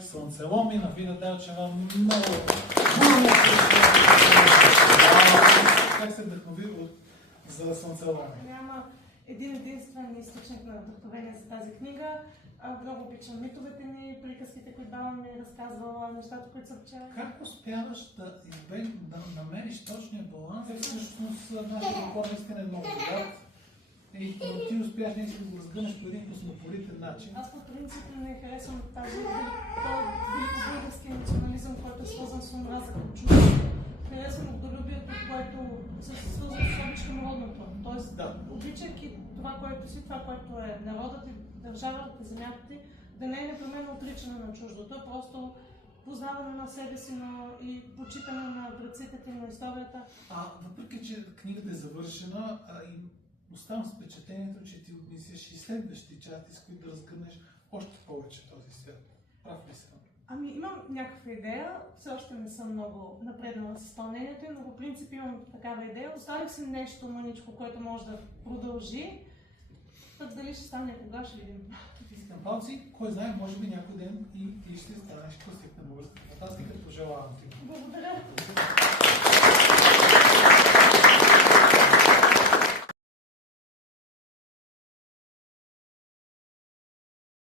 Слънцеломи на Вида Делчева. Много как се вдъхнови за Слънцеломи? Няма един единствен източник на вдъхновение за тази книга. Много обичам митовете ни, приказките, които баба ми е разказвала, нещата, които съм чела. Как успяваш да намериш точния баланс? Всъщност нашия хора наистина е много богат. И ти успяш да го разгънеш по един космополитен начин. Аз по принцип не харесвам тази великобългарски национализъм, който е свързан с омраза към чуждо. Харесвам родолюбието, което се свързва с обич към родното. Тоест, обичайки това, което си, това, което е народът и държавата, земята ти, да не е непременно отричане на чуждото, е просто познаване на себе си, но и почитане на предците ти, на историята. Въпреки, че книгата е завършена, оставам с впечатлението, че ти отнесеш и следващи части, с които да разгърнеш още повече този свят. Прав ли съм? Имам някаква идея, все още не съм много напреднала с изпълнението, но по принцип имам такава идея. Оставих си нещо маничко, което може да продължи. Пък дали ще стане, кога ще видим. Искам палци, кой знае, може би някой ден и ти ще станеш класик на българската фантастика. Пожелавам ти. Благодаря.